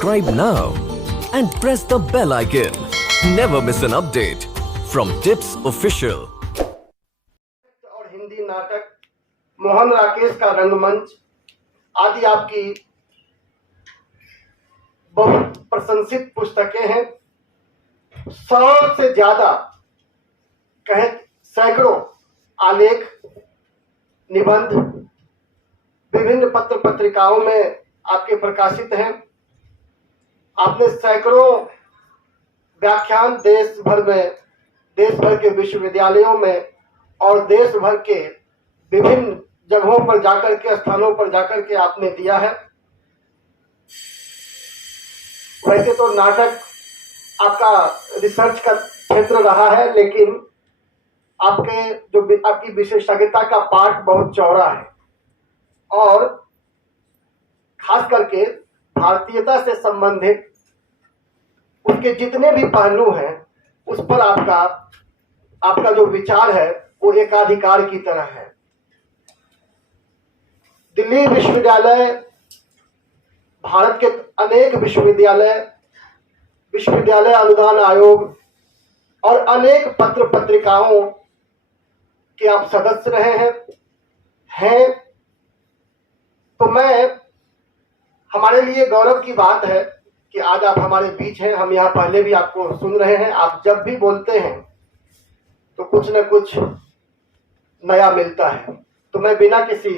Subscribe now and press the bell icon. Never miss an update from Tips Official. और हिंदी नाटक मोहन राकेश का रंगमंच आदि आपकी बहुत प्रशंसित पुस्तकें हैं। 100 से ज्यादा कहे सैकड़ों आलेख, निबंध विभिन्न पत्र पत्रिकाओं में आपके प्रकाशित हैं। आपने सैकड़ों व्याख्यान देश भर के विश्वविद्यालयों में और देश भर के विभिन्न जगहों पर जाकर के, स्थानों पर जाकर के आपने दिया है। वैसे तो नाटक आपका रिसर्च का क्षेत्र रहा है, लेकिन आपकी विशेषज्ञता का पाठ बहुत चौड़ा है और खास करके भारतीयता से संबंधित उसके जितने भी पहलू हैं उस पर आपका जो विचार है वो एकाधिकार की तरह है। दिल्ली विश्वविद्यालय, भारत के अनेक विश्वविद्यालय अनुदान आयोग और अनेक पत्र पत्रिकाओं के आप सदस्य रहे हैं। तो हमारे लिए गौरव की बात है कि आज आप हमारे बीच हैं। हम यहाँ पहले भी आपको सुन रहे हैं। आप जब भी बोलते हैं तो कुछ न कुछ नया मिलता है। तो मैं बिना किसी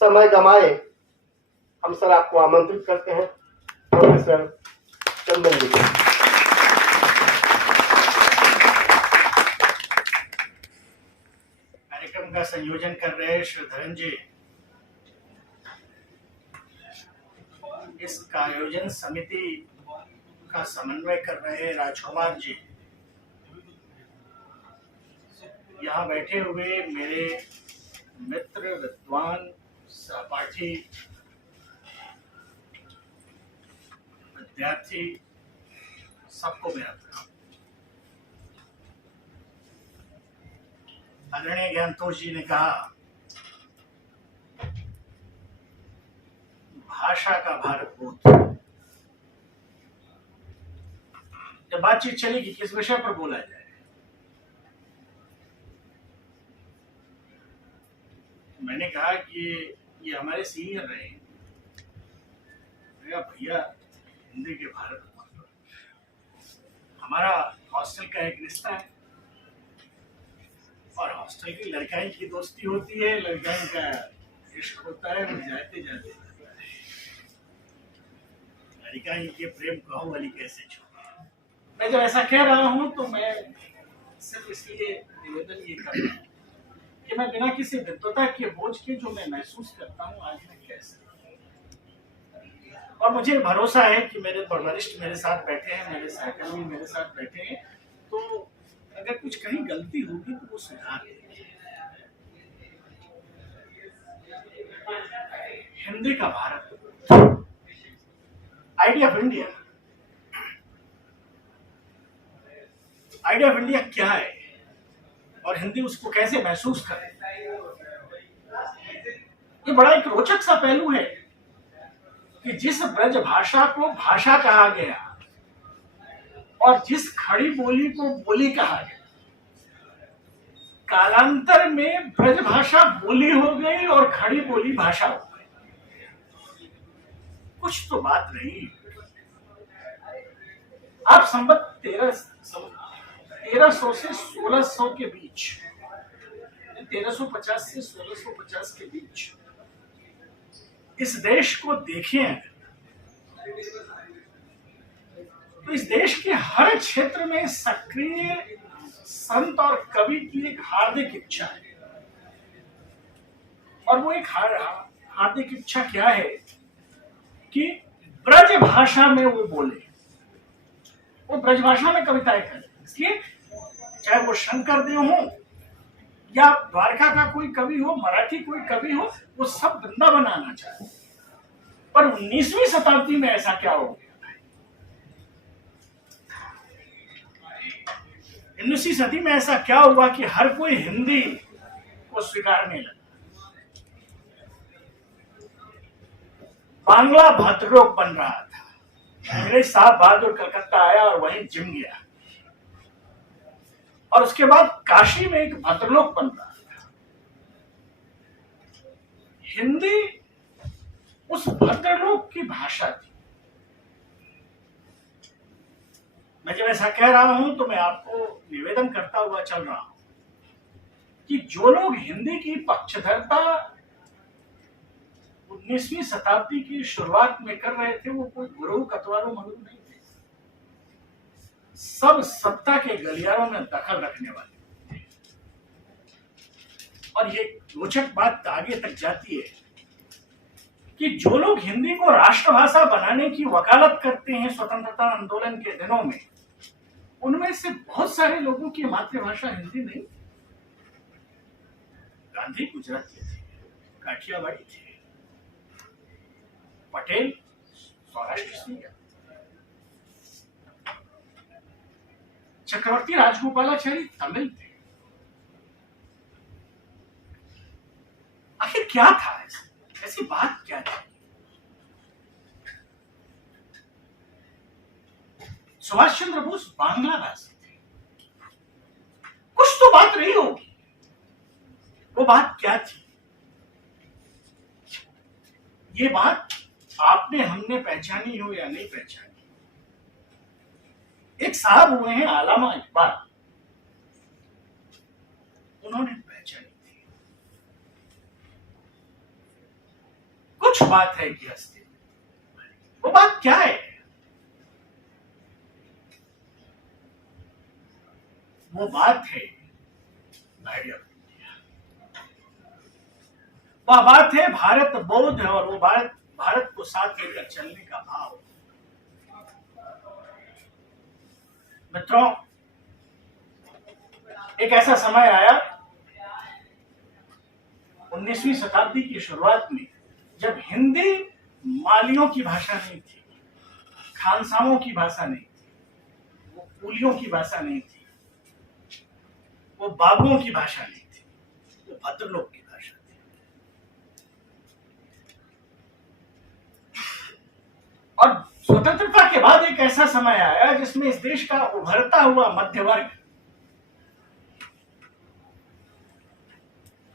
समय गमाए हम सर आपको आमंत्रित करते हैं, प्रोफेसर चंदन जी। कार्यक्रम का संयोजन कर रहे श्रीधरन जी, इस आयोजन समिति का समन्वय कर रहे राजकुमार जी, यहाँ बैठे हुए मेरे मित्र, विद्वान, सहपाठी, विद्यार्थी, सबको मेरा प्रणाम। आदरणीय ज्ञानतोष जी ने कहा, भाषा का भारत बोध। जब बातचीत चली कि किस विषय पर बोला जाए, मैंने कहा कि ये हमारे सीनियर रहे, भैया हिंदी के भारत बोध। हमारा हॉस्टल का एक रिश्ता है और हॉस्टल की लड़काई की दोस्ती होती है, लड़काई का इश्क होता है, वो जाते जाते लड़काई के प्रेम कहूँ वाली कैसे छोड़। मैं जब ऐसा कह रहा हूँ तो मैं सिर्फ इसलिए निवेदन ये कर रहा हूँ कि मैं बिना किसी विद्वता के बोझ के जो मैं महसूस करता हूँ आज मैं कैसे, और मुझे भरोसा है कि मेरे वरिष्ठ मेरे साथ बैठे हैं, मेरे सहकर्मी मेरे साथ बैठे हैं, तो अगर कुछ कहीं गलती होगी तो वो सुधार देंगे। हिंदी का Bharat, idea of India. Idea of India क्या है और हिंदी उसको कैसे महसूस करे, ये बड़ा एक रोचक सा पहलू है कि जिस ब्रज भाषा को भाषा कहा गया और जिस खड़ी बोली को बोली कहा गया, कालांतर में ब्रज भाषा बोली हो गई और खड़ी बोली भाषा हो गई। कुछ तो बात रही। आप संवत 1300 से 1600 के बीच, 1350 से 1650 के बीच इस देश को देखें तो इस देश के हर क्षेत्र में सक्रिय संत और कवि की एक हार्दिक इच्छा है। और वो एक हार्दिक इच्छा क्या है कि ब्रज भाषा में वो बोले, वो ब्रज भाषा में कविताएं करें। इसलिए चाहे वो शंकर देव हो या द्वारका का कोई कवि हो, मराठी कोई कवि हो, वो सब वृंदावन आना चाहे। पर 19वीं शताब्दी में ऐसा क्या हो गया? 19वीं सदी में ऐसा क्या हुआ कि हर कोई हिंदी को स्वीकारने लगा। बांग्ला भद्रोग बन रहा था, अंग्रेज साहब बहादुर कलकत्ता आया और वहीं जिम गया, और उसके बाद काशी में एक भद्रलोक बन रहा था। हिंदी उस भद्रलोक की भाषा थी। मैं जब ऐसा कह रहा हूं तो मैं आपको निवेदन करता हुआ चल रहा हूं कि जो लोग हिंदी की पक्षधरता 19वीं शताब्दी की शुरुआत में कर रहे थे, वो कोई गुरु कतवारू मगरू नहीं थे। सब सत्ता के गलियारों में दखल रखने वाले थे। और ये रोचक बात आगे तक जाती है कि जो लोग हिंदी को राष्ट्रभाषा बनाने की वकालत करते हैं स्वतंत्रता आंदोलन के दिनों में, उनमें से बहुत सारे लोगों की मातृभाषा हिंदी नहीं। गांधी गुजराती थे, काठियावाड़ी थे, पटेल सौराष्ट्र, चक्रवर्ती राजगोपालाचारी तमिल थे। आखिर क्या था ऐसी बात क्या थी? सुभाष चंद्र बोस बांग्ला भाषी थे। कुछ तो बात रही होगी। वो बात क्या थी? ये बात आपने हमने पहचानी हो या नहीं पहचानी, एक साहब हुए हैं अल्लामा इकबाल, उन्होंने पहचानी थी। कुछ बात है कि हस्ती, वो बात क्या है? वो बात है वह बात है भारत बोध, और वो भारत को साथ लेकर चलने का भाव। मित्रों, एक ऐसा समय आया 19वीं शताब्दी की शुरुआत में, जब हिंदी मालियों की भाषा नहीं थी, खानसामों की भाषा नहीं थी, वो कूलियों की भाषा नहीं थी, वो बाबुओं की भाषा नहीं थी, वो भद्रलोक की भाषा थी। और स्वतंत्रता के बाद एक ऐसा समय आया जिसमें इस देश का उभरता हुआ मध्य वर्ग,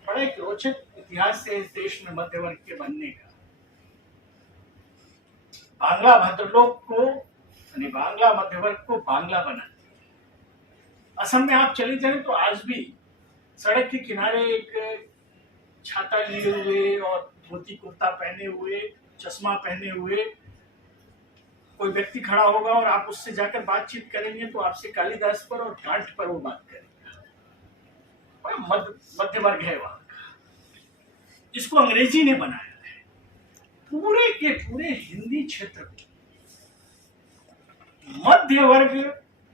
बड़ा एक रोचक इतिहास से इस देश में मध्य वर्ग के बनने का। बांग्ला भद्रलोक को, यानी बांग्ला मध्य वर्ग को बांग्ला बना। असम में आप चले जाएं तो आज भी सड़क के किनारे एक छाता लिए हुए और धोती कुर्ता पहने हुए, चश्मा पहने हुए कोई व्यक्ति खड़ा होगा, और आप उससे जाकर बातचीत करेंगे तो आपसे कालिदास पर और कांट पर वो बात करेगा। मध्य वर्ग है वहां का, जिसको अंग्रेजी ने बनाया है। पूरे के पूरे हिंदी क्षेत्र को मध्य वर्ग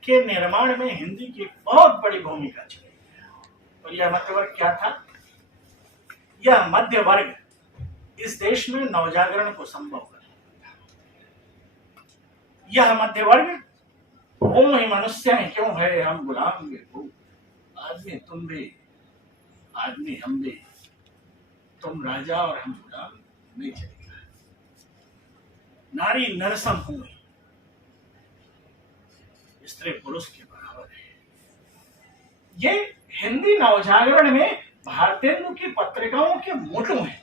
के निर्माण में हिंदी की बहुत बड़ी भूमिका चली। और यह मध्य वर्ग क्या था? यह मध्य वर्ग इस देश में नवजागरण को संभव कर। यह मध्य वर्ग, तुम ही मनुष्य हैं क्यों है हम गुलाम गे हो, आदमी तुम भी आदमी हम भी, तुम राजा और हम गुलाम नहीं चलेगा। नारी नरसम हुई, स्त्री पुरुष के बराबर है। ये हिंदी नवजागरण में भारतेंदु की पत्रिकाओं के मोटो हैं।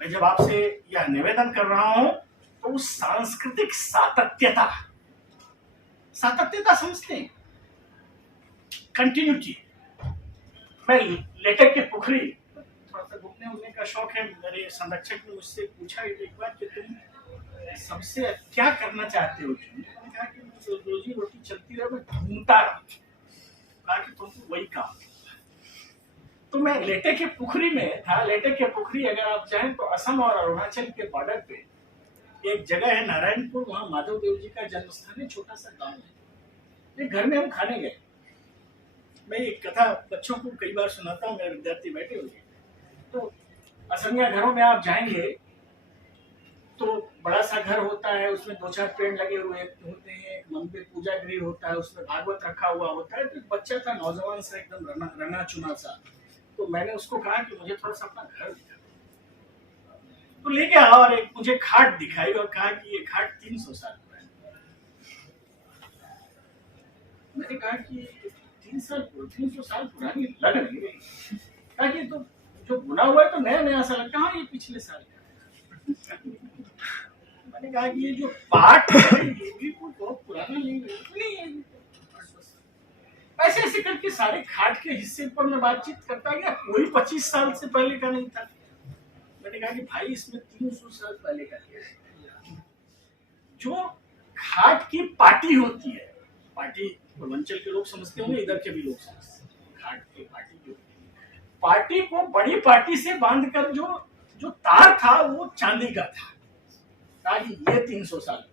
मैं जब आपसे यह निवेदन कर रहा हूं तो उस सांस्कृतिक सातत्यता समझते हैं, कंटिन्यूटी। मैं लेटक के पुखरी, थोड़ा सा घूमने उड़ने का शौक है। मेरे संरक्षक ने मुझसे पूछा एक बार कि तुम सबसे क्या करना चाहते हो? मैंने कहा कि रोजी रोटी चलती रहे, मैं घूमता रहूं। कहा कि तुमको वही काम। तो मैं लेटे के पुखरी में था। लेटे के पुखरी अगर आप जाएं तो असम और अरुणाचल के बॉर्डर पे एक जगह है नारायणपुर, वहां माधव देव जी का जन्म स्थान है, छोटा सा गांव है। एक घर में हम खाने गए। मैं एक कथा बच्चों को कई बार सुनाता हूँ, मेरे विद्यार्थी बैठे हुए। तो असमिया घरों में आप जाएंगे तो बड़ा सा घर होता है, उसमें 2-4 पेड़ लगे हुए होते हैं, एक मंदिर पूजा गृह होता है, उसमें भागवत रखा हुआ होता है। तो एक बच्चा था, नौजवान सा, एकदम रंगा चुना सा। तो मैंने उसको कहा कि मुझे थोड़ा सा अपना घर दिखा। तो लेके आया और एक मुझे खाट दिखाई और कहा कि ये खाट 300 साल पुरानी है। मैंने कहा कि 300 साल पुरानी लग रही है। कहा कि तो जो बुना हुआ है तो नया नया सा लगता है। हाँ, ये पिछले साल का है। मैंने कहा कि ये जो पाट है ये भी कोई बहुत पुराना नहीं है। ऐसे ऐसे करके सारे खाट के हिस्से पर मैं बातचीत करता गया। कोई 25 साल से पहले का नहीं था। मैंने कहा कि भाई इसमें 300 साल पहले का है। जो खाट की पार्टी होती है, पार्टी पूर्वांचल के लोग समझते होंगे, इधर के भी लोग समझते हैं। खाट की पार्टी जो पार्टी को बड़ी पार्टी से बांधकर जो तार था वो चांदी का था, ताकि ये 300 साल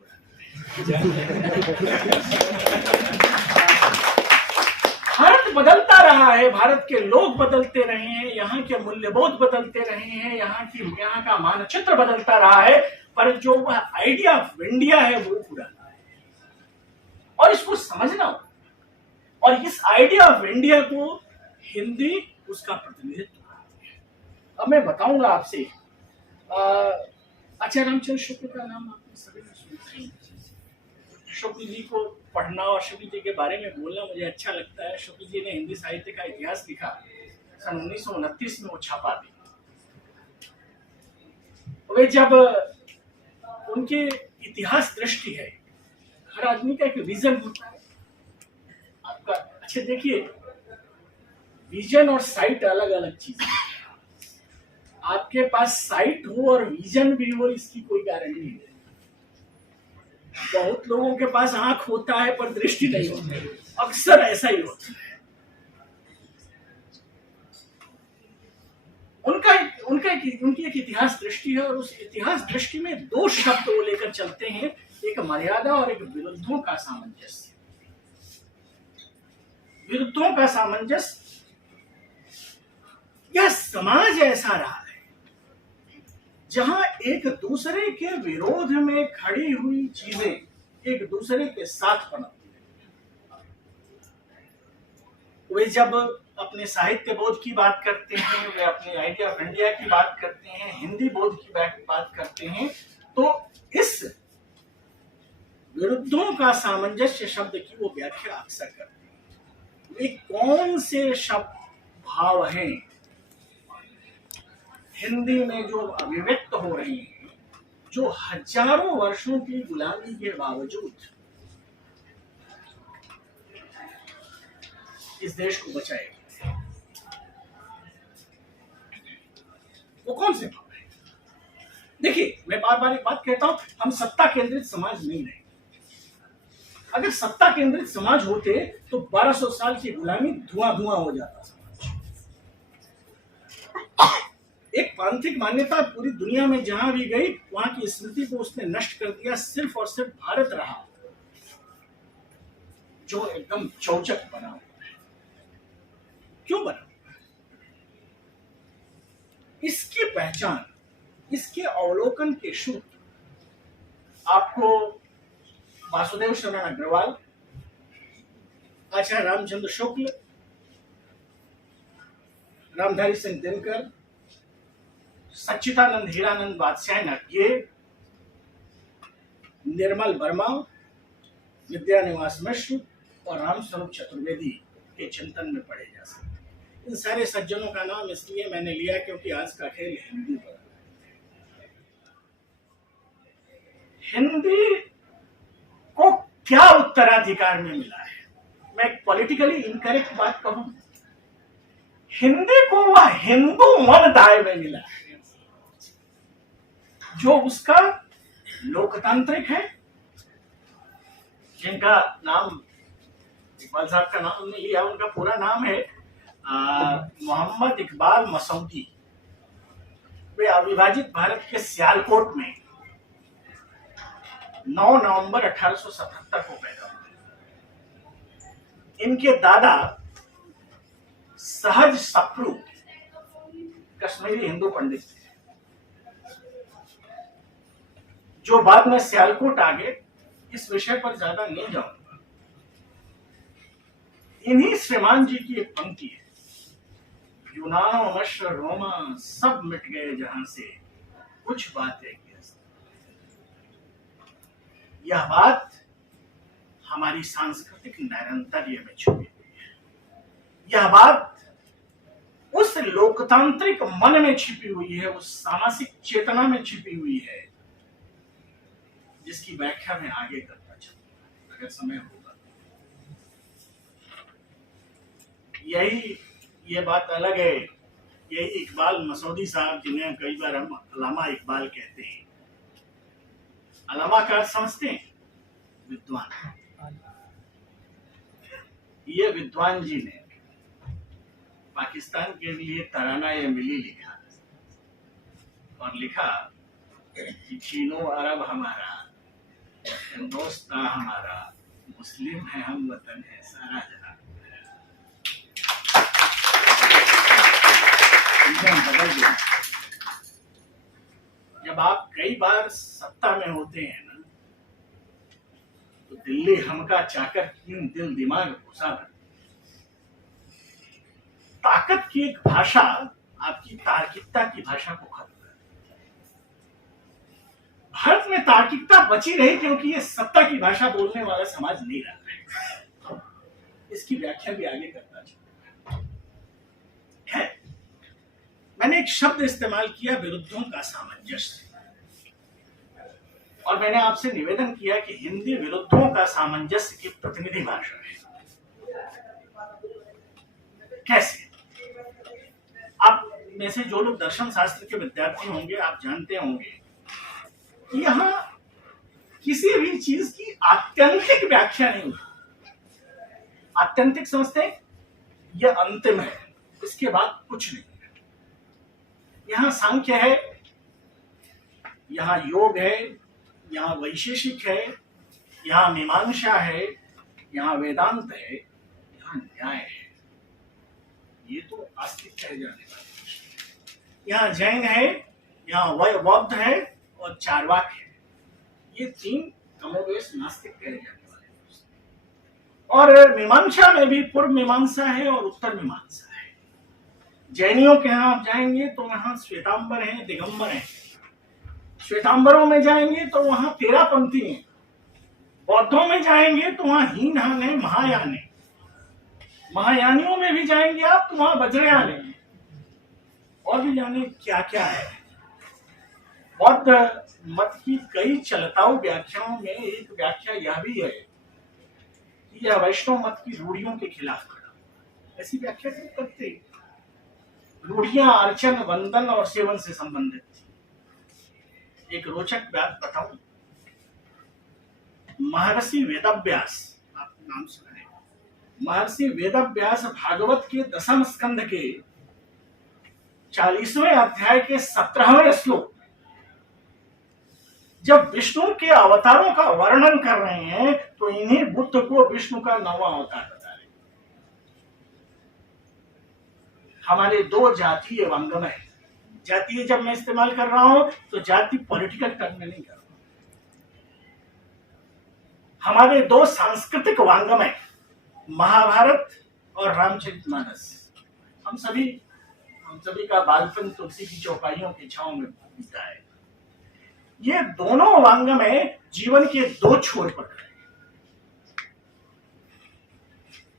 भारत बदलता रहा है, भारत के लोग बदलते रहे हैं, यहाँ के मूल्यबोध बदलते रहे हैं, यहाँ का मानचित्र बदलता रहा है, पर जो वह आइडिया ऑफ इंडिया है वो पुराना है और इसको समझना होगा। और इस आइडिया ऑफ इंडिया को हिंदी उसका प्रतिनिधित्व करती है। अब मैं बताऊंगा आपसे, आचार्य रामचंद्र शुक्ल का नाम आपने सभी ने सुना। शुक्ल जी को पढ़ना और शुक्ल जी के बारे में बोलना मुझे अच्छा लगता है। शुक्ल जी ने हिंदी साहित्य का इतिहास लिखा, सन 1929 में वो छपा भी। वे जब उनके इतिहास दृष्टि है, हर आदमी का एक विजन होता है आपका। अच्छा देखिए, विजन और साइट अलग अलग चीज है। आपके पास साइट हो और विजन भी हो, इसकी कोई गारंटी नहीं है। बहुत लोगों के पास आंख होता है पर दृष्टि नहीं होती, अक्सर ऐसा ही होता है। उनकी एक इतिहास दृष्टि है और उस इतिहास दृष्टि में दो शब्द वो लेकर चलते हैं, एक मर्यादा और एक विरुद्धों का सामंजस्य। विरुद्धों का सामंजस्य, यह समाज ऐसा रहा है जहां एक दूसरे के विरोध में खड़ी हुई चीजें एक दूसरे के साथ पनपती हैं। वे जब अपने साहित्य बोध की बात करते हैं, वे अपने आइडिया ऑफ इंडिया की बात करते हैं, हिंदी बोध की बात करते हैं, तो इस विरुद्धों का सामंजस्य शब्द की वो व्याख्या अक्सर करते हैं। वे कौन से शब्द भाव हैं हिंदी में जो अभिव्यक्त हो रही हैं, जो हजारों वर्षों की गुलामी के बावजूद इस देश को बचाएगी। वो कौन से भाव है? देखिए, मैं बार बार एक बात कहता हूं, हम सत्ता केंद्रित समाज नहीं रहे। अगर सत्ता केंद्रित समाज होते तो 1200 साल की गुलामी धुआं धुआं हो जाता। एक पांथिक मान्यता पूरी दुनिया में जहां भी गई, वहां की स्मृति को उसने नष्ट कर दिया। सिर्फ और सिर्फ भारत रहा जो एकदम चौचक बना हुआ है। क्यों बना हुआ है? इसकी पहचान, इसके अवलोकन के सूत्र आपको वासुदेव शरण अग्रवाल, आचार्य रामचंद्र शुक्ल, रामधारी सिंह दिनकर, सच्चिदानंद हीरानंद बादशाह, निर्मल वर्मा, विद्यानिवास मिश्र और रामस्वरूप चतुर्वेदी के चिंतन में पढ़े जा सकते। इन सारे सज्जनों का नाम इसलिए मैंने लिया क्योंकि आज का खेल हिंदी पर। हिंदी को क्या उत्तराधिकार में मिला है? मैं एक पॉलिटिकली इनकरेक्ट बात कहूं, हिंदी को वह हिंदू मनदाय में मिला है जो उसका लोकतांत्रिक है, जिनका नाम इकबाल साहब का नाम हमने लिया, उनका पूरा नाम है मोहम्मद इकबाल मसौदी। वे अविभाजित भारत के सियालकोट में 9 नवंबर 1877 को पैदा हुए। इनके दादा सहज सप्रू कश्मीरी हिंदू पंडित थे, जो बाद में सियालकोट आ गए। इस विषय पर ज्यादा नहीं जाऊंगा। इन्हीं श्रीमान जी की एक पंक्ति है, यूनानो मिस्र रोमा सब मिट गए जहां से, कुछ बातें गृहस्थ। यह बात हमारी सांस्कृतिक नैरंतर्य में छुपी हुई है। यह बात उस लोकतांत्रिक मन में छिपी हुई है, उस सामाजिक चेतना में छिपी हुई है, जिसकी व्याख्या मैं आगे करता चलूंगा अगर समय होगा। ये बात अलग है। यही इकबाल मसूदी साहब, जिन्हें कई बार हम अल्लामा इकबाल कहते हैं। अल्लामा का अर्थ समझते हैं? विद्वान। ये विद्वान जी ने पाकिस्तान के लिए तराना ए मिली लिखा और लिखा कि चीनो अरब हमारा, हिंदुस्तान हमारा, मुस्लिम है हम, वतन है सारा जहां। बदल गया। जब आप कई बार सत्ता में होते हैं ना, तो दिल्ली हमका चाकर कीन दिल दिमाग घुसा कर ताकत की एक भाषा आपकी तार्किकता की भाषा को खत्म कर। भारत में तार्किकता बची रही क्योंकि ये सत्ता की भाषा बोलने वाला समाज नहीं रहा है। इसकी व्याख्या भी आगे करता है। मैंने एक शब्द इस्तेमाल किया, विरुद्धों का सामंजस्य, और मैंने आपसे निवेदन किया कि हिंदी विरुद्धों का सामंजस्य की प्रतिनिधि भाषा है। कैसे? आप में से जो लोग दर्शन शास्त्र के विद्यार्थी होंगे, आप जानते होंगे कि यहां किसी भी चीज की आत्यंतिक व्याख्या नहीं होती। आत्यंतिक समझते हैं? यह अंतिम है, इसके बाद कुछ नहीं है। यहां सांख्य है, यहां योग है, यहां वैशेषिक है, यहां मीमांसा है, यहां वेदांत है, यहां न्याय है। ये तो आस्तिक कहे जाने वाले। यहाँ जैन है, यहाँ बौद्ध है और चार्वाक है। ये तीन कमोबेश नास्तिक कहे जाने वाले। और मीमांसा में भी पूर्व मीमांसा है और उत्तर मीमांसा है। जैनियों के यहाँ आप जाएंगे तो वहां श्वेतांबर है, दिगंबर है। श्वेतांबरों में जाएंगे तो वहां तेरापंथी है। बौद्धों में जाएंगे तो वहां हीनहान है, महायान है। महायानियों में भी जाएंगे आप तो वहां वज्रयान है, और भी जाने क्या क्या है। बौद्ध मत की कई चलताऊ व्याख्याओं में एक व्याख्या यह भी है कि यह वैष्णव मत की रूढ़ियों के खिलाफ खड़ा। ऐसी व्याख्या क्यों करते? रूढ़ियां अर्चन, वंदन और सेवन से संबंधित थी। एक रोचक बात बताऊं। महर्षि वेदव्यास, आप नाम सुना है? महर्षि वेदव्यास भागवत के 10वें स्कंध के 40वें अध्याय के 17वें श्लोक, जब विष्णु के अवतारों का वर्णन कर रहे हैं तो इन्हीं बुद्ध को विष्णु का 9वां अवतार बता रहे हैं। हमारे दो जातीय वांगम है। जातीय जब मैं इस्तेमाल कर रहा हूं तो जाति पॉलिटिकल टर्म में नहीं कर रहा हूं। हमारे दो सांस्कृतिक वांगम है, महाभारत और रामचरितमानस। हम सभी का बालपन तुलसी की चौपाइयों की छांव में बीता है। ये दोनों वांगम में जीवन के दो छोर पर खड़े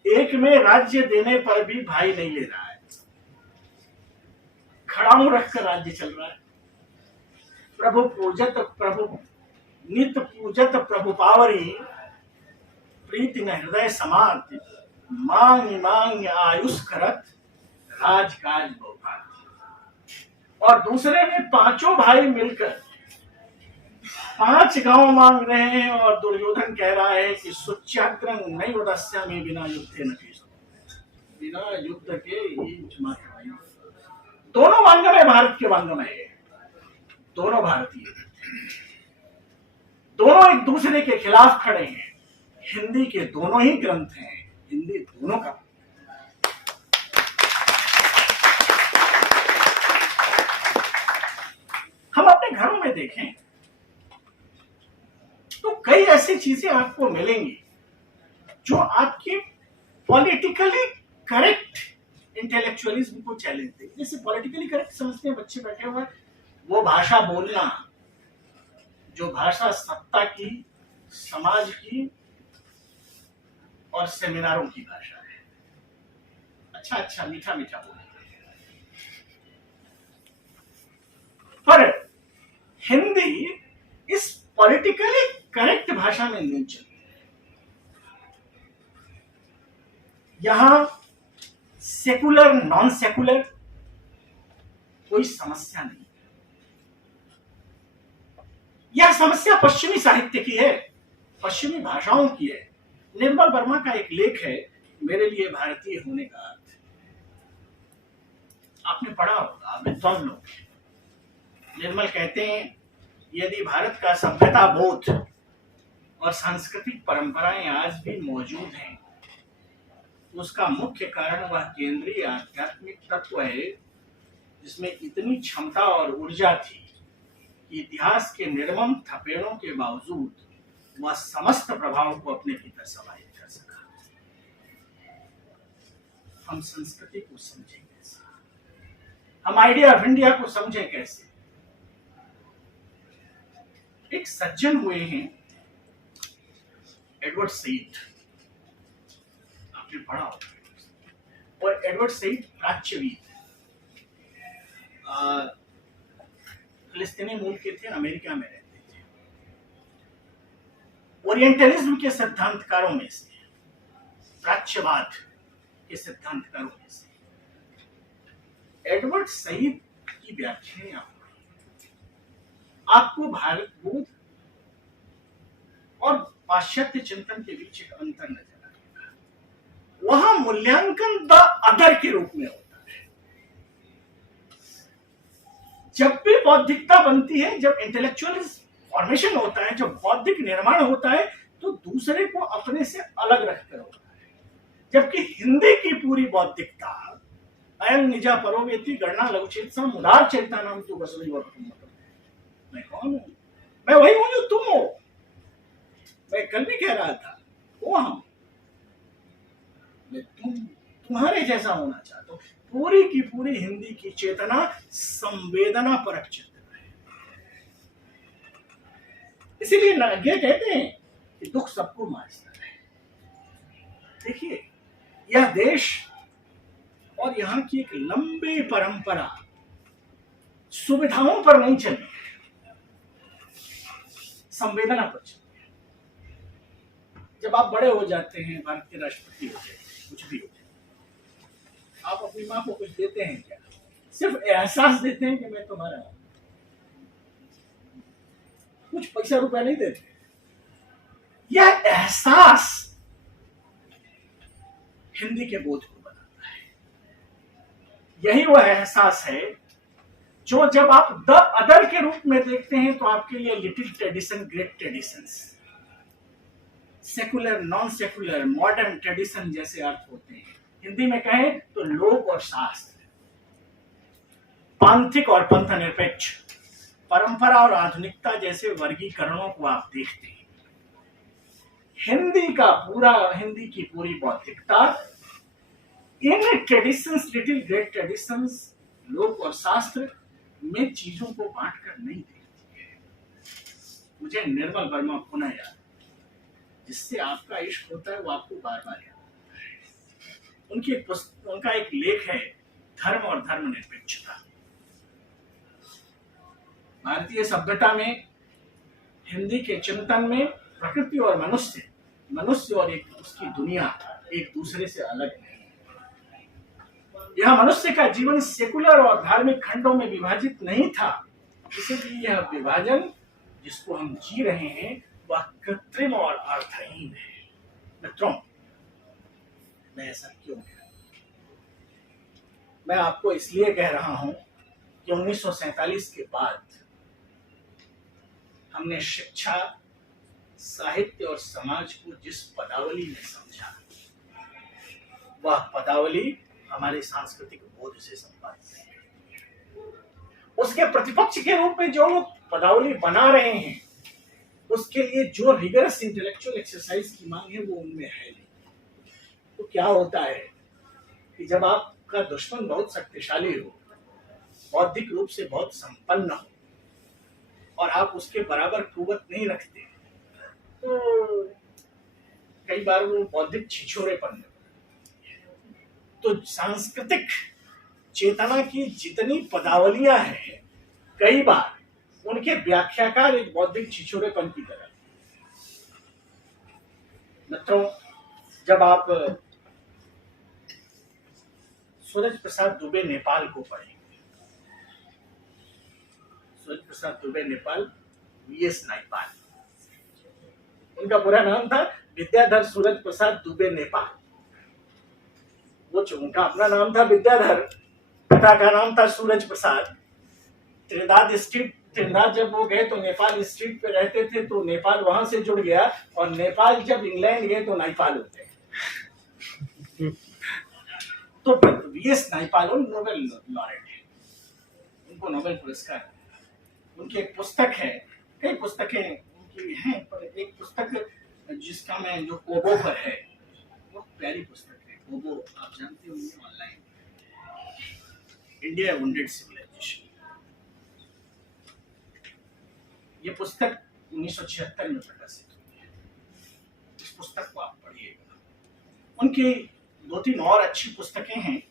हैं। एक में राज्य देने पर भी भाई नहीं ले रहा है, खड़ाऊ रखकर राज्य चल रहा है। प्रभु पूजत प्रभु नित पूजत प्रभु पावरी, प्रीति न हृदय समात, मांग मांग आयुष करत, राजकाज बहुभात। और दूसरे में पांचों भाई मिलकर 5 गांव मांग रहे हैं और दुर्योधन कह रहा है कि सुच्याग्रं नैव दस्यामि बिना युद्धे न केशव। बिना युद्ध के ये मात्र। दोनों वांगम है, भारत के वांगम है। दोनों भारतीय, दोनों एक दूसरे के खिलाफ खड़े हैं। हिंदी के दोनों ही ग्रंथ हैं, हिंदी दोनों का। हम अपने घरों में देखें तो कई ऐसी चीजें आपको मिलेंगी जो आपके पॉलिटिकली करेक्ट इंटेलेक्चुअलिज्म को चैलेंज देगी। जैसे पॉलिटिकली करेक्ट समझते हैं बच्चे बैठे हुए, वो भाषा बोलना जो भाषा सत्ता की, समाज की और सेमिनारों की भाषा है। अच्छा अच्छा मीठा मीठा बोलना, पर हिंदी इस पॉलिटिकली करेक्ट भाषा में नहीं चलती। यहां सेकुलर नॉन सेकुलर कोई समस्या नहीं। यह समस्या पश्चिमी साहित्य की है, पश्चिमी भाषाओं की है। निर्मल वर्मा का एक लेख है, मेरे लिए भारतीय होने का अर्थ। आपने पढ़ा होगा, आप विद्वान लोग। निर्मल कहते हैं, यदि भारत का सभ्यता बोध और सांस्कृतिक परंपराएं आज भी मौजूद हैं, तो उसका मुख्य कारण वह केंद्रीय आध्यात्मिक तत्व है जिसमें इतनी क्षमता और ऊर्जा थी कि इतिहास के निर्मम थपेड़ों के बावजूद वह समस्त प्रभाव को अपने भीतर समाहित कर सका। हम संस्कृति को समझें कैसे, हम आइडिया ऑफ इंडिया को समझें कैसे। एक सज्जन हुए हैं एडवर्ड सईद, आपने पढ़ा होगा। और एडवर्ड सईद प्राच्यविद, फिलिस्तीनी मूल के थे, अमेरिका में रहते थे। ओरिएंटलिज्म के सिद्धांतकारों में से, प्राच्यवाद के सिद्धांतकारों में से एडवर्ड सईद की व्याख्याएं आपको भारत बोध और पाश्चात्य चिंतन के बीच एक अंतर नजर आएगा। वहां मूल्यांकन द अदर के रूप में होता है। जब भी बौद्धिकता बनती है, जब इंटेलेक्चुअल फॉर्मेशन होता है, जब बौद्धिक निर्माण होता है, तो दूसरे को अपने से अलग रखकर होता है। जबकि हिंदी की पूरी बौद्धिकता अयं निजा परोवेति गणना लघुचेतसम उदार चेतनाम तु बसवैव कुटुम्बकम्। मैं कौन हूं? मैं वही हूं जो तुम हो। मैं कल भी कह रहा था, वो हम, मैं तुम्हारे जैसा होना चाहता हूं। पूरी की पूरी हिंदी की चेतना संवेदना परक चेतना है। इसीलिए ये कहते हैं कि दुख सबको मारता है। देखिए, यह देश और यहाँ की एक लंबी परंपरा सुविधाओं पर नहीं चली, संवेदना पर चली। जब आप बड़े हो जाते हैं, भारत के राष्ट्रपति हो जाते, कुछ भी हो जाए, आप अपनी माँ को कुछ देते हैं क्या? सिर्फ एहसास देते हैं कि मैं तुम्हारा हूं, कुछ पैसा रुपया नहीं देते। यह एहसास हिंदी के बोध को बनाता है। यही वह एहसास है जो जब आप द अदर के रूप में देखते हैं, तो आपके लिए little tradition, great traditions, secular, non secular, modern tradition जैसे अर्थ होते हैं। हिंदी में कहें तो लोक और शास्त्र, पांथिक और पंथ निरपेक्ष, परंपरा और आधुनिकता जैसे वर्गीकरणों को आप देखते हैं। हिंदी की पूरी बौद्धिकता इन ट्रेडिशंस, लिटिल ग्रेट ट्रेडिशंस, लोक और शास्त्र में चीजों को बांटकर नहीं देखती है। मुझे निर्मल वर्मा पुनः याद, जिससे आपका इश्क होता है वो आपको बार बार याद आता है। उनका एक लेख है, धर्म और धर्मनिरपेक्षता। भारतीय सभ्यता में, हिंदी के चिंतन में प्रकृति और मनुष्य और एक उसकी दुनिया एक दूसरे से अलग नहीं। यह मनुष्य का जीवन सेकुलर और धार्मिक खंडों में विभाजित नहीं था, इसलिए यह विभाजन जिसको हम जी रहे हैं वह कृत्रिम और अर्थहीन है। मित्रों, मैं ऐसा क्यों कह रहा हूं? मैं आपको इसलिए कह रहा हूं कि 1947 के बाद हमने शिक्षा, साहित्य और समाज को जिस पदावली में समझा, वह पदावली हमारे सांस्कृतिक बोध से संपादित है। उसके प्रतिपक्ष के रूप में जो लोग पदावली बना रहे हैं, उसके लिए जो रिगरस इंटेलेक्चुअल एक्सरसाइज की मांग है वो उनमें है नहीं। तो क्या होता है कि जब आपका दुश्मन बहुत शक्तिशाली हो, बौद्धिक रूप से बहुत संपन्न हो, और आप उसके बराबर कुवत नहीं रखते तो कई बार वो बौद्धिक छिछोरेपन है। तो सांस्कृतिक चेतना की जितनी पदावलियां हैं, कई बार उनके व्याख्याकार एक बौद्धिक छिछोरेपन की तरह। मित्रों, जब आप सूरज प्रसाद दुबे नेपाल को पढ़ेंगे, सूरज प्रसाद दुबे नेपाल, वीएस नाइपाल, उनका पूरा नाम था विद्याधर सूरज प्रसाद दुबे नेपाल। वो उनका अपना नाम था विद्याधर, पिता का नाम था सूरज प्रसाद। त्रिनाद जब वो गए तो नेपाल स्ट्रीट पे रहते थे, तो नेपाल वहां से जुड़ गया, और नेपाल जब इंग्लैंड गए तो नाइपाल होते हैं। तो वीएस नाइपाल नोबेल लॉरेट है, उनको नोबेल पुरस्कार। उनकी एक पुस्तक है, कई पुस्तकें उनकी हैं, पर एक पुस्तक जिसका मैं जो कोबो पर है, वो प्यारी पुस्तक है। कोबो आप जानते होंगे ऑनलाइन, इंडिया वुंडेड सिविलाइजेशन। ये पुस्तक 1976 में प्रकाशित हुई है। इस पुस्तक को आप पढ़िएगा। उनकी 2-3 और अच्छी पुस्तकें हैं,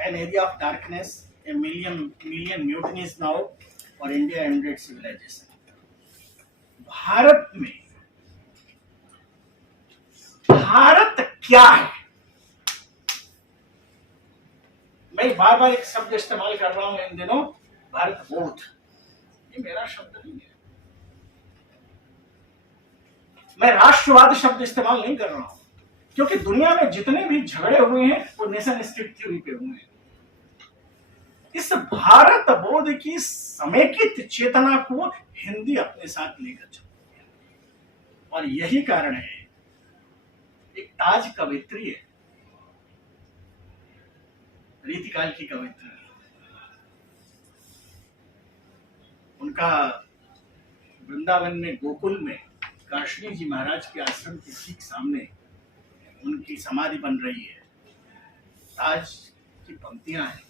an area of darkness, a million mutinies now, और इंडिया वुंडेड सिविलाइजेशन। भारत क्या है? मैं बार बार एक शब्द इस्तेमाल कर रहा हूं इन दिनों, भारत बोध। ये मेरा शब्द नहीं है, मैं राष्ट्रवाद शब्द इस्तेमाल नहीं कर रहा हूं, क्योंकि दुनिया में जितने भी झगड़े हुए हैं वो नेशन स्टेट थ्योरी पे हुए हैं। इस भारत बोध की समेकित चेतना को हिंदी अपने साथ लेकर चलती है, और यही कारण है एक ताज कवित्री है, रीतिकाल की कवित्री। उनका वृंदावन में गोकुल में काशनी जी महाराज के आश्रम के ठीक सामने उनकी समाधि बन रही है। ताज की पंक्तियां हैं,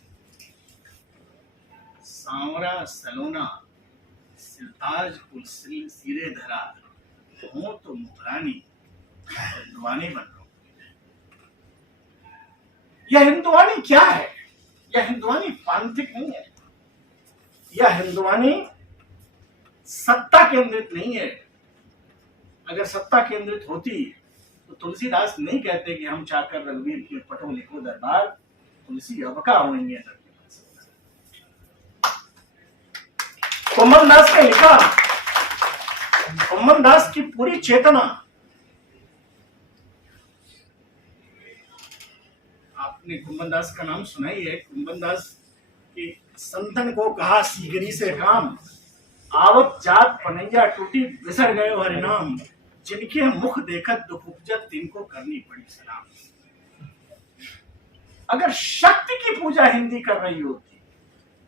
सांवरा सलोना सिरताज कुल सिरे धरा, हो तो मुगलानी हिंदुआनी बन लो। यह हिंदुआनी क्या है? यह हिंदुआनी पांथिक नहीं है, यह हिंदुआनी सत्ता केंद्रित नहीं है। अगर सत्ता केंद्रित होती तो तुलसीदास नहीं कहते कि हम चाकर रघुवीर के पटो लिखो दरबार, तुलसी अब का होंगे। कुम्मन दास ने लिखा, कुम्मन दास की पूरी चेतना, आपने कुम्मन दास का नाम सुना ही है। कुम्मन दास की संतन को कहा सीगरी से काम, आवत जात पनैया टूटी बिसर गए हरिनाम, जिनके मुख देखत दुख उपजत तिनको करनी पड़ी सलाम। अगर शक्ति की पूजा हिंदी कर रही होती,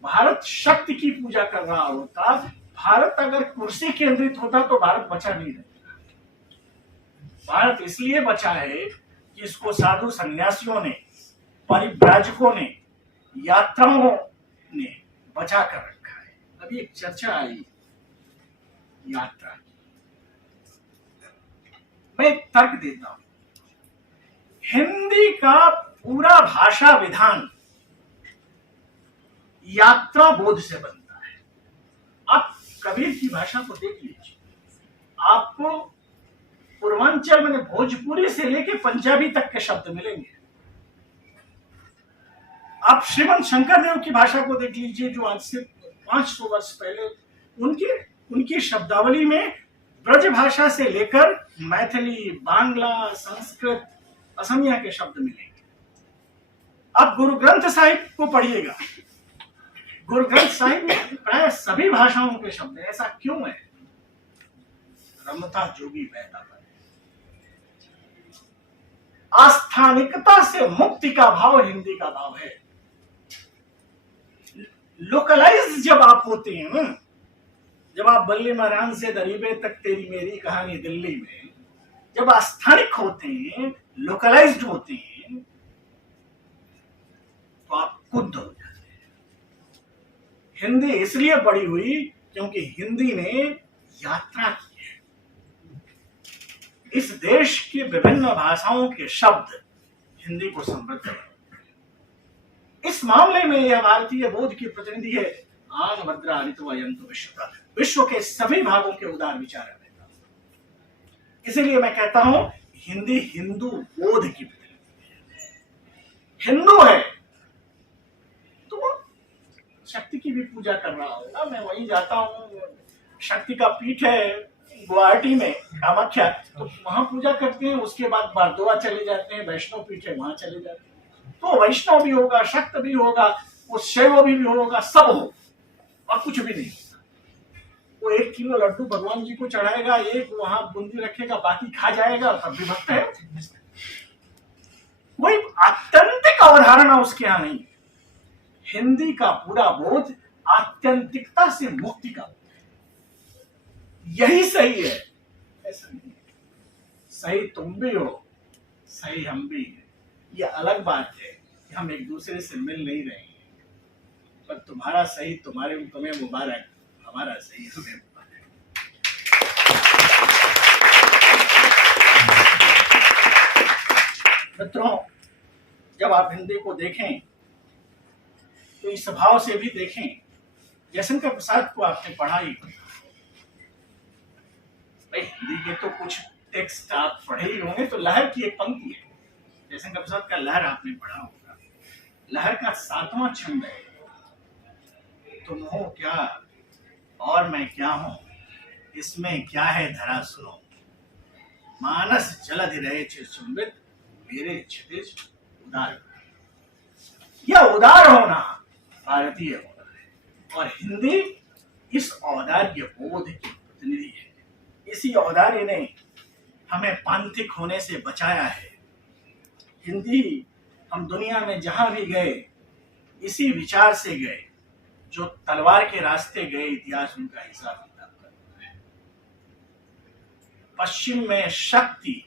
भारत शक्ति की पूजा कर रहा होता, भारत अगर कुर्सी केंद्रित होता तो भारत बचा नहीं रहता। भारत इसलिए बचा है कि इसको साधु सन्यासियों ने, परिव्राजकों ने, यात्राओं ने बचा कर रखा है। अभी एक चर्चा आई यात्रा की, मैं एक तर्क देता हूं। हिंदी का पूरा भाषा विधान यात्रा बोध से बनता है। आप कबीर की भाषा को देख लीजिए, आपको पूर्वांचल में भोजपुरी से लेके पंजाबी तक के शब्द मिलेंगे। आप श्रीमंत शंकरदेव की भाषा को देख लीजिए, जो आज से 500 वर्ष पहले उनकी शब्दावली में ब्रज भाषा से लेकर मैथिली, बांग्ला, संस्कृत, असमिया के शब्द मिलेंगे। आप गुरु ग्रंथ साहिब को पढ़िएगा, गुरु ग्रंथ साहिब में प्राय सभी भाषाओं के शब्द हैं। ऐसा क्यों है? रमता जोगी बहता पर आस्थानिकता से मुक्ति का भाव हिंदी का भाव है। लोकलाइज जब आप होते हैं ना, जब आप बल्ले महारान से दरीबे तक तेरी मेरी कहानी दिल्ली में, जब आस्थानिक होते हैं, लोकलाइज्ड होते हैं, तो आप खुद हो जाते हैं। हिंदी इसलिए बड़ी हुई क्योंकि हिंदी ने यात्रा की है। इस देश के विभिन्न भाषाओं के शब्द हिंदी को समृद्ध है। इस मामले में यह भारतीय बोध की प्रतिनिधि है। आन भद्रा अरितवयंतु विश्व का, विश्व के सभी भागों के उदार विचार है। इसीलिए मैं कहता हूं हिंदी हिंदू बोध की प्रतिनिधि है। हिंदू है तो वो शक्ति की भी पूजा कर रहा होगा। मैं वहीं जाता हूँ, शक्ति का पीठ है गुवाहाटी में, कामाख्या, तो वहां पूजा करते हैं। उसके बाद बारदोआ चले जाते हैं, वैष्णव पीठ है, वहां चले जाते हैं। तो वैष्णव भी होगा, शक्त भी होगा, वो शैव भी होगा, सब हो और कुछ भी नहीं। वो 1 किलो लड्डू भगवान जी को चढ़ाएगा, एक वहां बूंदी रखेगा, बाकी खा जाएगा, तब भी भक्त है। कोई आत्यंतिक अवधारणा उसके यहां नहीं है। हिंदी का पूरा बोध आत्यंतिकता से मुक्ति का बोध है। यही सही है, ऐसा नहीं है। सही तुम भी हो, सही हम भी हैं। यह अलग बात है कि हम एक दूसरे से मिल नहीं रहे हैं, पर तुम्हारा सही तुम्हें मुबारक, हमारा सही हमें मुबारक। मित्रों, जब आप हिंदी को देखें तो इस भाव से भी देखें। जयशंकर प्रसाद को आपने पढ़ा ही, भाई हिंदी के तो कुछ टेक्स्ट आप पढ़े ही होंगे। तो लहर की एक पंक्ति है, जयशंकर प्रसाद का लहर आपने पढ़ा होगा। लहर का 7वां छंद है, तुम हो क्या और मैं क्या हूं, इसमें क्या है धरा सुनो, मानस जलधि रहे चुंबित, मेरे क्षितिज उदार। यह उदार होना भारतीय होना है और हिंदी इस औदार्य बोध की प्रतिनिधि है। इसी औदार्य ने हमें पांथिक होने से बचाया है। हिंदी, हम दुनिया में जहां भी गए इसी विचार से गए, जो तलवार के रास्ते गए इतिहास उनका हिसाब किताब करता है। पश्चिम में शक्ति,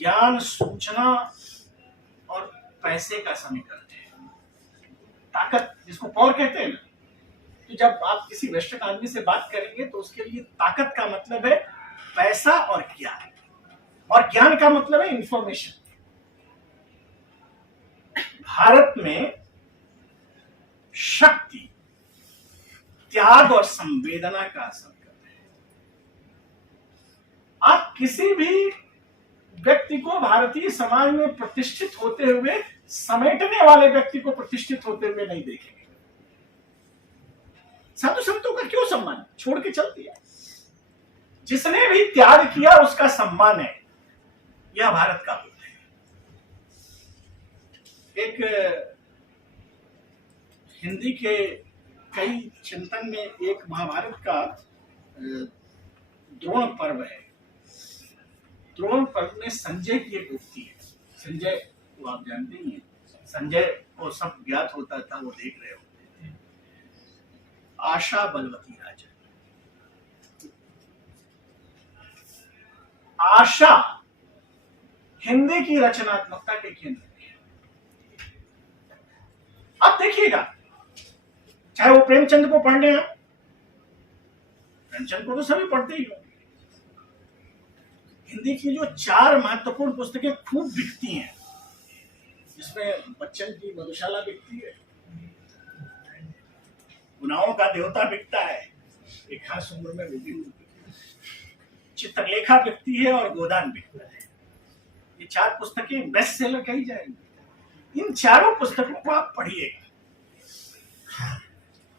ज्ञान, सूचना और पैसे का समीकरण है। ताकत जिसको पावर कहते हैं ना, तो जब आप किसी वेस्टर्न आदमी से बात करेंगे तो उसके लिए ताकत का मतलब है पैसा और ज्ञान, और ज्ञान का मतलब है इंफॉर्मेशन। भारत में शक्ति, त्याग और संवेदना का संकल्प है। आप किसी भी व्यक्ति को भारतीय समाज में प्रतिष्ठित होते हुए, समेटने वाले व्यक्ति को प्रतिष्ठित होते हुए नहीं देखेंगे। साधु संतों का क्यों सम्मान, छोड़ के चल दिया। जिसने भी त्याग किया उसका सम्मान है। यह भारत का बोध है। एक हिंदी के कई चिंतन में एक महाभारत का द्रोण पर्व है। द्रोण पर्व में संजय की एक उक्ति है। संजय को आप जानते ही हैं, संजय को सब ज्ञात होता था, वो देख रहे होते थे। आशा बलवती राजा। आशा हिंदी की रचनात्मकता के केंद्र में है। अब देखिएगा, चाहे वो प्रेमचंद को पढ़ लें, प्रेमचंद को तो सभी पढ़ते ही होंगे। हिंदी की जो 4 महत्वपूर्ण पुस्तकें खूब बिकती हैं, जिसमें बच्चन की मधुशाला बिकती है, गुनाहों का देवता बिकता है, एक खास उम्र में बिकती है, चित्रलेखा बिकती है और गोदान बिकता है। ये 4 पुस्तकें बेस्ट सेलर कही जाएंगी। इन चारों पुस्तकों को आप पढ़िएगा।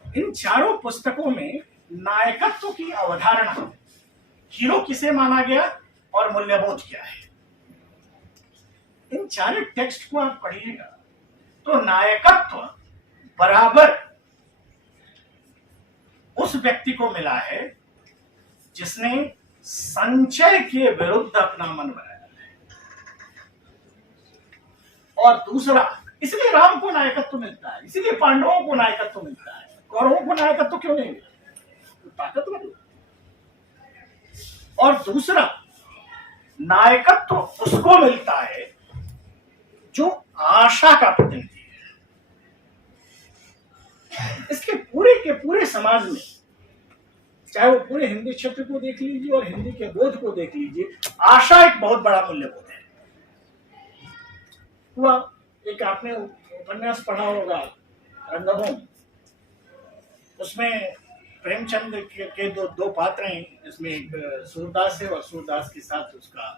इन चारों पुस्तकों में नायकत्व की अवधारणा, हीरो किसे माना गया और मूल्यबोध क्या है, इन चारों टेक्स्ट को आप पढ़िएगा तो नायकत्व बराबर उस व्यक्ति को मिला है जिसने संचय के विरुद्ध अपना मन बनाया है। और दूसरा, इसलिए राम को नायकत्व मिलता है, इसलिए पांडवों को नायकत्व मिलता है, कौरवों को नायकत्व क्यों नहीं मिला? तो ताकतवर। और दूसरा, नायकत्व उसको मिलता है जो आशा का प्रतिनिधि है। इसके पूरे के पूरे समाज में चाहे वो पूरे हिंदी क्षेत्र को देख लीजिए और हिंदी के बोध को देख लीजिए, आशा एक बहुत बड़ा मूल्यबोध है। हुआ एक आपने उपन्यास पढ़ा होगा रंगभूमि, उसमें प्रेमचंद के दो पात्र हैं, इसमें एक सूरदास है और सूरदास के साथ उसका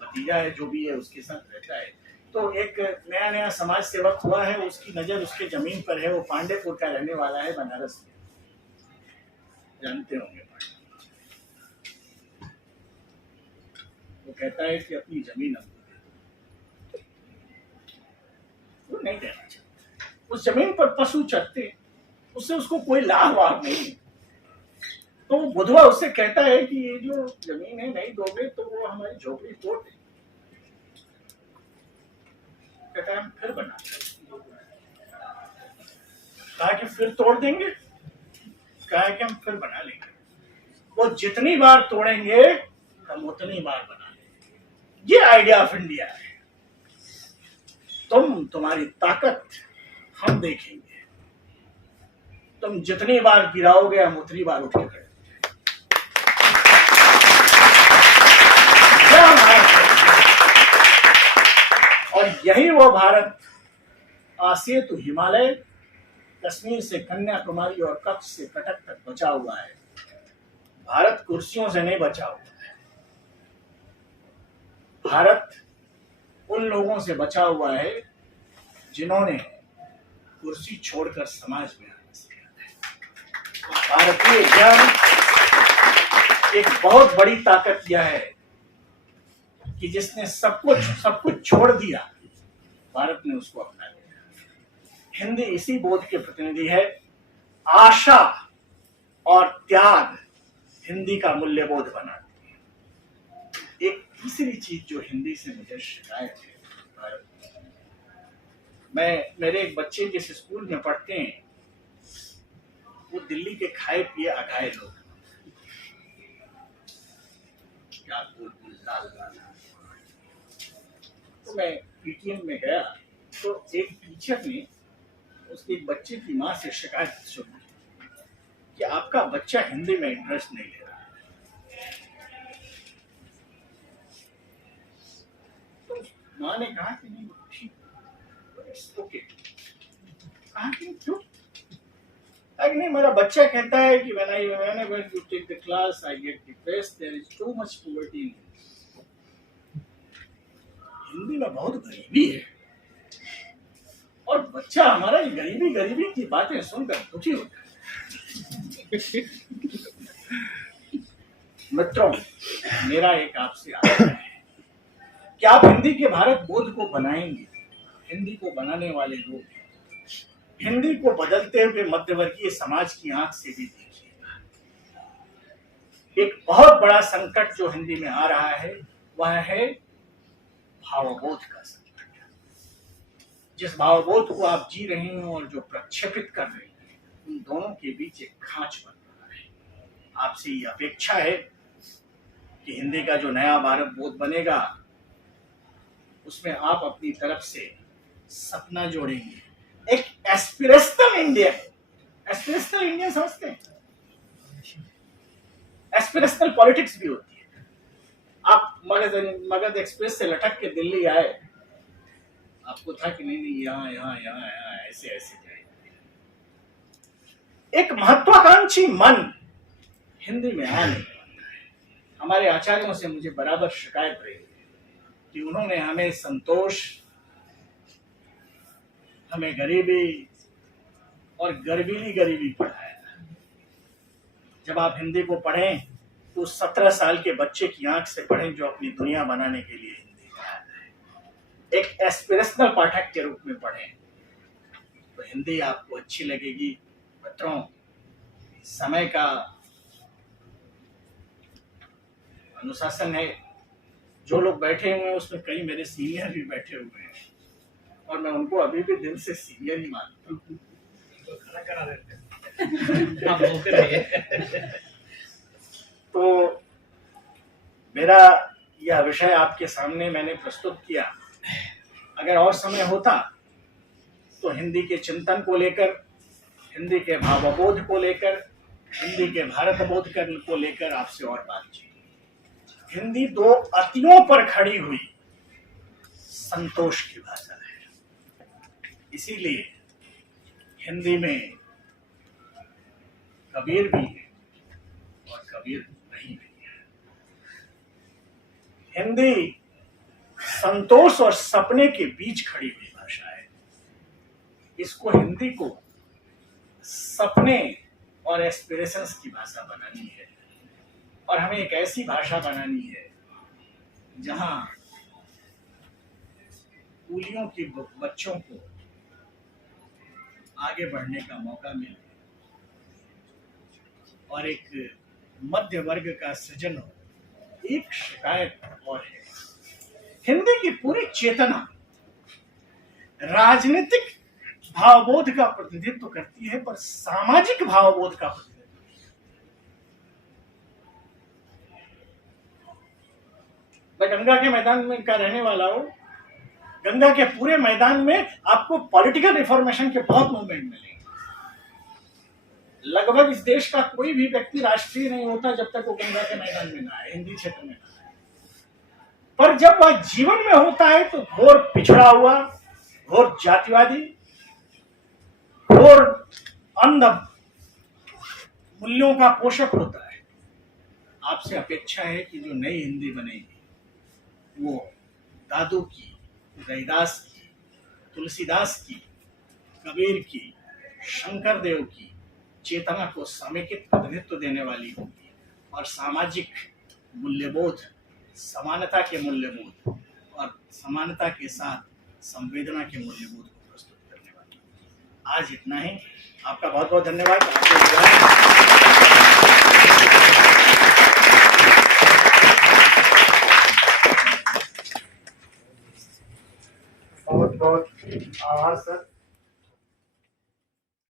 भतीजा है, जो भी है उसके साथ रहता है। तो एक नया नया समाज सेवक हुआ है, उसकी नजर उसके जमीन पर है, वो पांडेपुर का रहने वाला है, बनारस में, जानते होंगे। वो कहता है कि अपनी जमीन हमको, वो नहीं देना चाहता। उस जमीन पर पशु चरते, उससे उसको कोई लाभ वाभ नहीं। तो वो बुधवा उससे कहता है कि ये जो जमीन है नहीं दोगे तो वो हमारी झोपड़ी तोड़ दे। कहता है हम फिर बना, कहा कि फिर तोड़ देंगे, कहा कि हम फिर बना लेंगे। वो जितनी बार तोड़ेंगे हम उतनी बार बना लेंगे। ये आइडिया ऑफ इंडिया है। तुम्हारी ताकत हम देखेंगे, तुम जितनी बार गिराओगे हम उतनी बार उठ के खड़े। और यही वो भारत आसिया तो हिमालय, कश्मीर से कन्याकुमारी और कच्छ से कटक तक बचा हुआ है। भारत कुर्सियों से नहीं बचा हुआ है। भारत उन लोगों से बचा हुआ है जिन्होंने कुर्सी छोड़कर समाज में आना सीखा है। भारतीय ज्ञान एक बहुत बड़ी ताकत यह है कि जिसने सब कुछ छोड़ दिया, भारत ने उसको अपना लिया। हिंदी इसी बोध के प्रतिनिधि है। आशा और त्याग हिंदी का मूल्यबोध बनाती है। एक तीसरी चीज जो हिंदी से मुझे शिकायत है, मेरे एक बच्चे जिस स्कूल में पढ़ते हैं वो दिल्ली के खाए पिए अघाए लोग, क्या लाल लाल। तो मैं पीटीएम में गया तो एक टीचर ने उसके एक बच्चे की माँ से शिकायत सुनी कि आपका बच्चा हिंदी में इंटरेस्ट नहीं ले रहा। तो माँ ने कहा कि नहीं ठीक, ओके। कहा कि क्यों? नहीं, मेरा बच्चा कहता है कि when I take the class I get depressed, there is too much poverty in Hindi में बहुत गरीबी है। और बच्चा हमारा ये गरीबी की बातें सुनकर दुखी होता है। मित्रों, मेरा एक आपसे आग्रह है कि आप हिंदी के भारत बोध को बनाएंगे। हिंदी को बनाने वाले लोग हिंदी को बदलते हुए मध्यवर्गीय समाज की आंख से भी देखिएगा। एक बहुत बड़ा संकट जो हिंदी में आ रहा है वह है भावबोध का संकट। जिस भावबोध को आप जी रहे हैं और जो प्रक्षेपित कर रहे हैं, उन दोनों के बीच एक खांच बन रहा है। आपसे ये अपेक्षा है कि हिंदी का जो नया भारत बोध बनेगा उसमें आप अपनी तरफ से सपना जोड़ेंगे। एक एस्पिरेशनल इंडिया समझते हैं? एस्पिरेशनल पॉलिटिक्स भी होती है। आप मगध एक्सप्रेस से लटक के दिल्ली आए, आपको था कि नहीं यहाँ ऐसे जाए। एक महत्वाकांक्षी मन हिंदी में आ नहीं पाता है। हमारे आचार्यों से मुझे बराबर शिकायत रही कि उन्होंने हमें संतोष, हमें गरीबी और गरीबी पढ़ाया। जब आप हिंदी को पढ़ें तो 17 साल के बच्चे की आंख से पढ़ें जो अपनी दुनिया बनाने के लिए हिंदी पढ़ाता है। एक एस्पिरेशनल पाठक के रूप में पढ़ें तो हिंदी आपको अच्छी लगेगी। मित्रों, समय का अनुशासन है। जो लोग बैठे हुए हैं उसमें कई मेरे सीनियर भी बैठे हुए हैं और मैं उनको अभी भी दिल से सीनियर ही मानता हूँ। तो मेरा यह विषय आपके सामने मैंने प्रस्तुत किया। अगर और समय होता तो हिंदी के चिंतन को लेकर, हिंदी के भावबोध को लेकर हिंदी के भारत बोध को लेकर आपसे और बातचीत। हिंदी दो अतियों पर खड़ी हुई संतोष की भाषा है, इसीलिए हिंदी में कबीर भी है और कबीर नहीं भी है। हिंदी संतोष और सपने के बीच खड़ी हुई भाषा है। इसको हिंदी को सपने और एस्पिरेशंस की भाषा बनानी है, और हमें एक ऐसी भाषा बनानी है जहां कूलियों के बच्चों को आगे बढ़ने का मौका मिले और एक मध्य वर्ग का सृजन हो। एक शिकायत और है, हिंदी की पूरी चेतना राजनीतिक भावबोध का प्रतिनिधित्व करती है, पर सामाजिक भावबोध का प्रतिनिधित्व। मैं गंगा के मैदान में का रहने वाला हूं। गंगा के पूरे मैदान में आपको पॉलिटिकल रिफॉर्मेशन के बहुत मूवमेंट मिलेंगे। लगभग इस देश का कोई भी व्यक्ति राष्ट्रीय नहीं होता जब तक वो गंगा के मैदान में ना आए, हिंदी क्षेत्र में ना आए। पर जब वह जीवन में होता है तो घोर पिछड़ा हुआ, घोर जातिवादी, घोर अंध मूल्यों का पोषक होता है। आपसे अपेक्षा है कि जो नई हिंदी बनेगी वो दादू की, रैदास की, तुलसीदास की, कबीर की, शंकर देव की चेतना को समेकित प्रतिनिधित्व देने वाली होगी, और सामाजिक मूल्यबोध, समानता के मूल्यबोध और समानता के साथ संवेदना के मूल्यबोध को प्रस्तुत करने वाली होगी। आज इतना ही। आपका बहुत बहुत धन्यवाद। बहुत बहुत आभार सर।